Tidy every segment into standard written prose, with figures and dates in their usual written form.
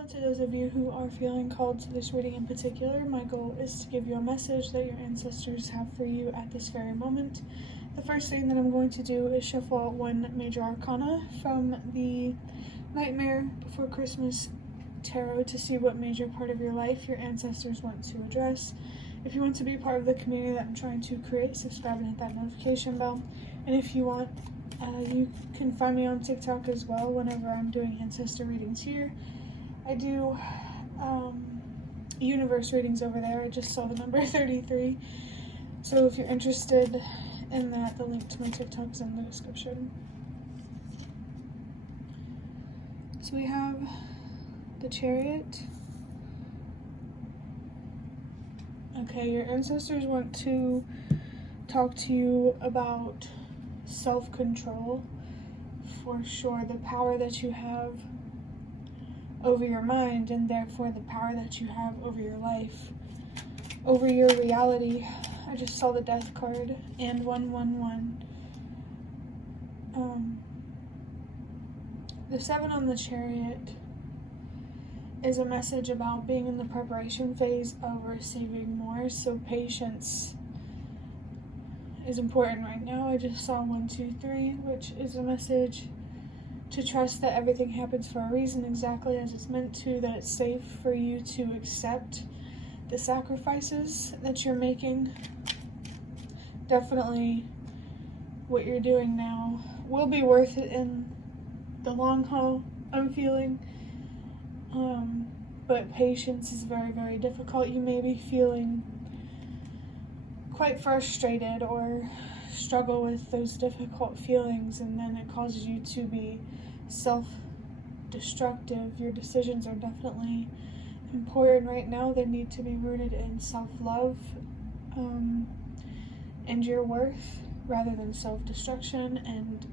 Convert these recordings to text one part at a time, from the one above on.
hello to those of you who are feeling called to this reading in particular. My goal is to give you a message that your ancestors have for you at this very moment. The first thing that I'm going to do is shuffle out one major arcana from the Nightmare Before Christmas tarot to see what major part of your life your ancestors want to address. If you want to be part of the community that I'm trying to create, subscribe and hit that notification bell. And if you want, you can find me on TikTok as well whenever I'm doing ancestor readings here. I do universe readings over there. I just saw the number 33. So if you're interested in that, the link to my TikTok is in the description. So we have the Chariot. Okay, your ancestors want to talk to you about self-control, for sure. The power that you have over your mind, and therefore the power that you have over your life, over your reality. I just saw the Death card and 111. The 7 on the Chariot is a message about being in the preparation phase of receiving more, so patience is important right now. I just saw 1, 2, 3, which is a message to trust that everything happens for a reason, exactly as it's meant to, that it's safe for you to accept the sacrifices that you're making. Definitely what you're doing now will be worth it in the long haul, I'm feeling. But patience is very, very difficult. You may be feeling quite frustrated or struggle with those difficult feelings, and then it causes you to be self-destructive. Your decisions are definitely important right now. They need to be rooted in self-love and your worth rather than self-destruction. And,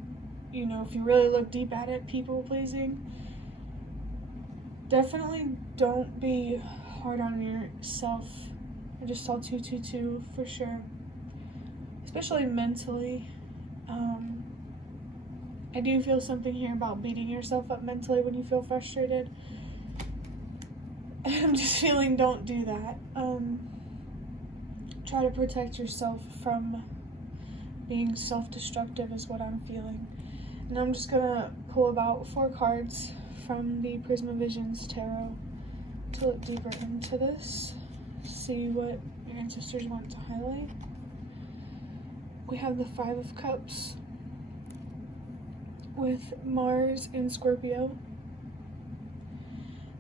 you know, if you really look deep at it, people-pleasing, definitely don't be hard on yourself. I just saw 222 for sure, especially mentally. I do feel something here about beating yourself up mentally when you feel frustrated. I'm just feeling don't do that. Try to protect yourself from being self-destructive is what I'm feeling. And I'm just gonna pull about 4 cards from the Prisma Visions Tarot to look deeper into this, see what your ancestors want to highlight. We have the 5 of Cups with Mars in Scorpio.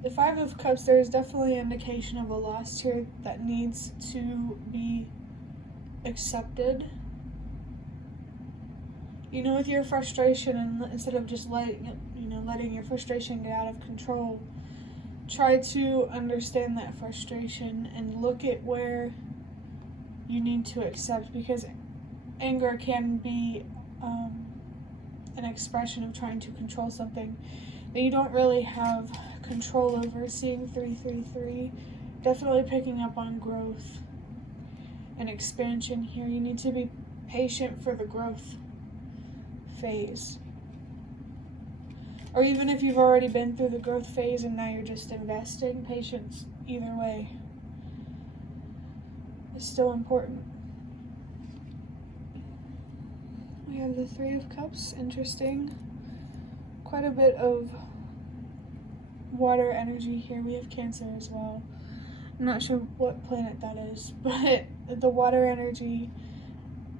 The 5 of Cups, there is definitely an indication of a loss here that needs to be accepted. You know, with your frustration, and instead of just letting your frustration get out of control, try to understand that frustration and look at where you need to accept, because anger can be an expression of trying to control something that you don't really have control over. Seeing 333, definitely picking up on growth and expansion here. You need to be patient for the growth phase. Or even if you've already been through the growth phase and now you're just investing, patience either way is still important. We have the 3 of Cups, interesting. Quite a bit of water energy here. We have Cancer as well. I'm not sure what planet that is, but the water energy,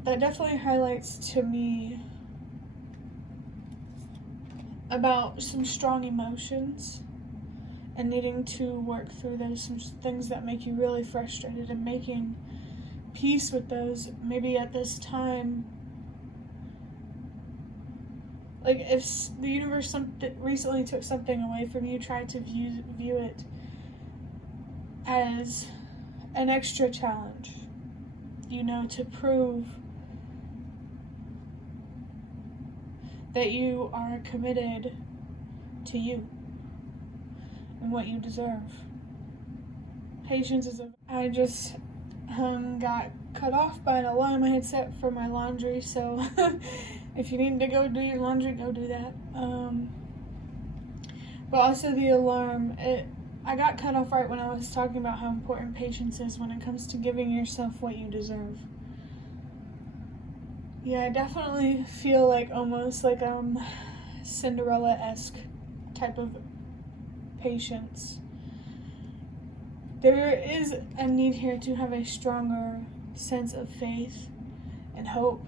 that definitely highlights to me about some strong emotions and needing to work through those, some things that make you really frustrated, and making peace with those. Maybe at this time, like if the universe recently took something away from you, try to view it as an extra challenge, you know, to prove that you are committed to you and what you deserve. Patience is I just got cut off by an alarm I had set for my laundry, so if you need to go do your laundry, go do that. But also the alarm, I got cut off right when I was talking about how important patience is when it comes to giving yourself what you deserve. Yeah, I definitely feel like almost like Cinderella-esque type of patience. There is a need here to have a stronger sense of faith and hope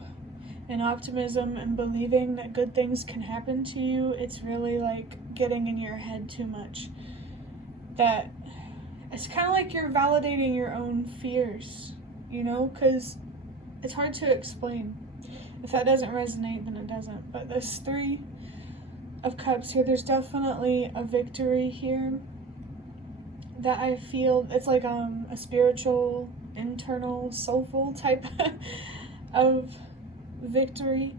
and optimism and believing that good things can happen to you. It's really like getting in your head too much. That it's kind of like you're validating your own fears, you know, because it's hard to explain. If that doesn't resonate, then it doesn't. But this 3 of Cups here, there's definitely a victory here that I feel. It's like a spiritual, internal, soulful type of victory.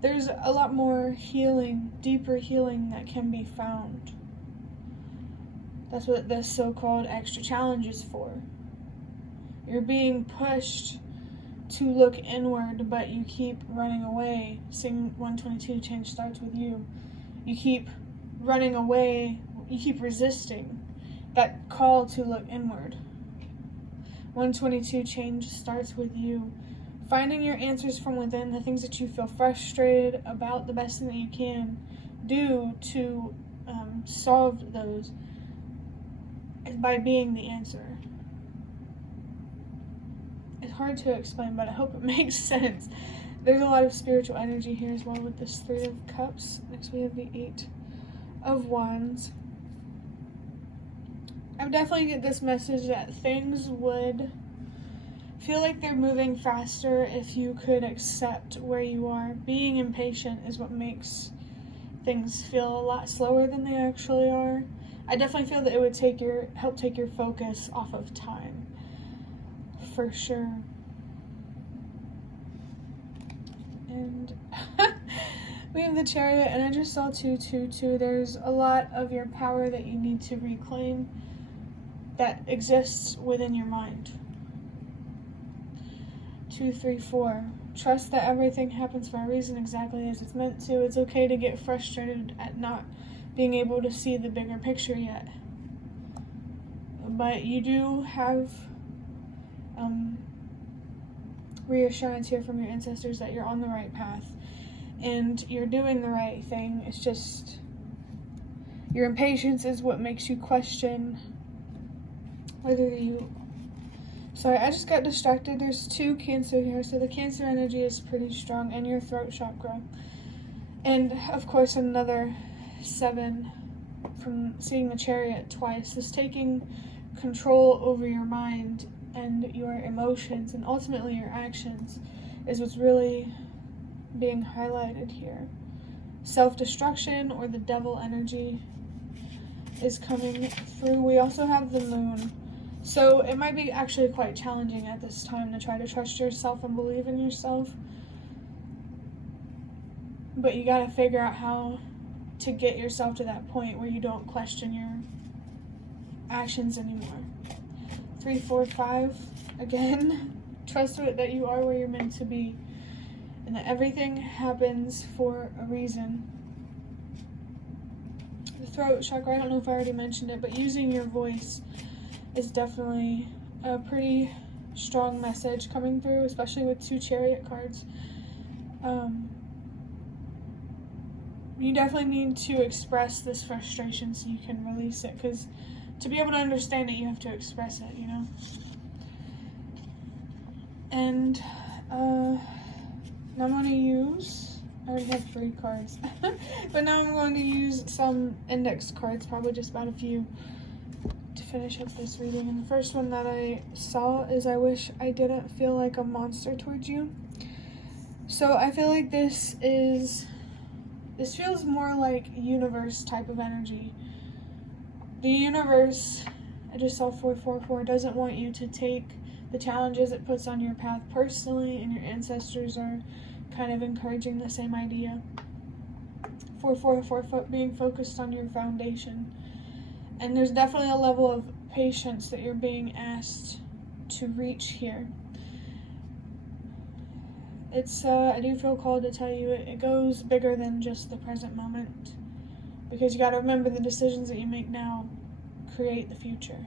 There's a lot more healing, deeper healing that can be found. That's what this so-called extra challenge is for. You're being pushed to look inward, but you keep running away. Seeing 122, change starts with you. You keep running away, you keep resisting that call to look inward. 122, change starts with you. Finding your answers from within, the things that you feel frustrated about, the best thing that you can do to solve those is by being the answer. It's hard to explain, but I hope it makes sense. There's a lot of spiritual energy here as well with this 3 of Cups. Next we have the 8 of Wands. I definitely get this message that things would feel like they're moving faster if you could accept where you are. Being impatient is what makes things feel a lot slower than they actually are. I definitely feel that it would help take your focus off of time, for sure. And we have the Chariot, and I just saw 222. There's a lot of your power that you need to reclaim that exists within your mind. 2, 3, 4. Trust that everything happens for a reason, exactly as it's meant to. It's okay to get frustrated at not being able to see the bigger picture yet. But you do have reassurance here from your ancestors that you're on the right path and you're doing the right thing. It's just your impatience is what makes you question whether you... Sorry, I just got distracted. There's 2 Cancer here, so the Cancer energy is pretty strong, and your throat chakra. And, of course, another 7 from seeing the Chariot twice is taking control over your mind and your emotions and ultimately your actions is what's really being highlighted here. Self-destruction or the devil energy is coming through. We also have the Moon. So it might be actually quite challenging at this time to try to trust yourself and believe in yourself. But you gotta figure out how to get yourself to that point where you don't question your actions anymore. 3, 4, 5. Again, trust that you are where you're meant to be and that everything happens for a reason. The throat chakra, I don't know if I already mentioned it, but using your voice is definitely a pretty strong message coming through, especially with 2 Chariot cards. You definitely need to express this frustration so you can release it, because to be able to understand it, you have to express it, you know? And now I'm going to use, I already have 3 cards, but now I'm going to use some index cards, probably just about a few, to finish up this reading. And the first one that I saw is I wish I didn't feel like a monster towards you. So I feel like this feels more like universe type of energy. The universe, I just saw 444, doesn't want you to take the challenges it puts on your path personally, and your ancestors are kind of encouraging the same idea. 444 being focused on your foundation. And there's definitely a level of patience that you're being asked to reach here. It's, I do feel called to tell you it goes bigger than just the present moment. Because you gotta remember the decisions that you make now create the future.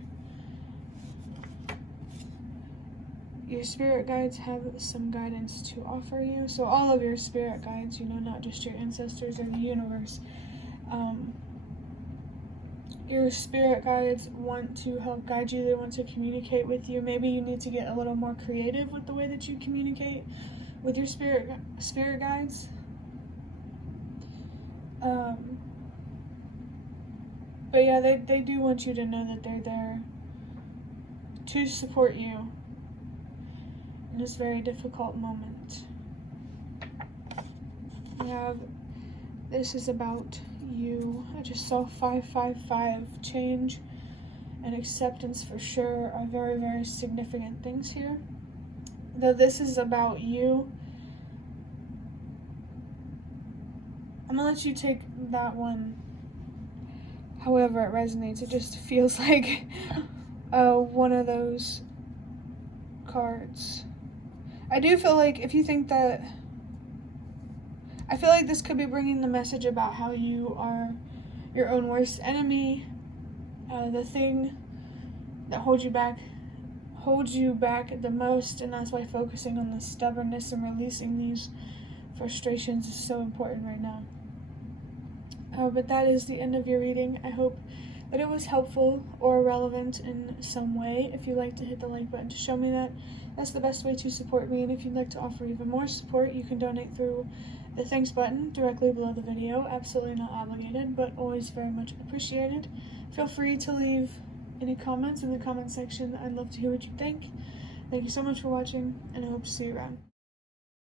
Your spirit guides have some guidance to offer you. So all of your spirit guides, not just your ancestors or the universe. Your spirit guides want to help guide you. They want to communicate with you. Maybe you need to get a little more creative with the way that you communicate with your spirit guides. But yeah, they do want you to know that they're there to support you in this very difficult moment. We have, this is about you. I just saw 555. Change and acceptance for sure are very, very significant things here. Though this is about you, I'm gonna let you take that one however it resonates. It just feels like one of those cards. I do feel like if you think that, I feel like this could be bringing the message about how you are your own worst enemy, the thing that holds you back the most, and that's why focusing on the stubbornness and releasing these frustrations is so important right now. But that is the end of your reading. I hope that it was helpful or relevant in some way. If you'd like to hit the like button to show me that, that's the best way to support me. And if you'd like to offer even more support, you can donate through the thanks button directly below the video. Absolutely not obligated, but always very much appreciated. Feel free to leave any comments in the comment section. I'd love to hear what you think. Thank you so much for watching, and I hope to see you around.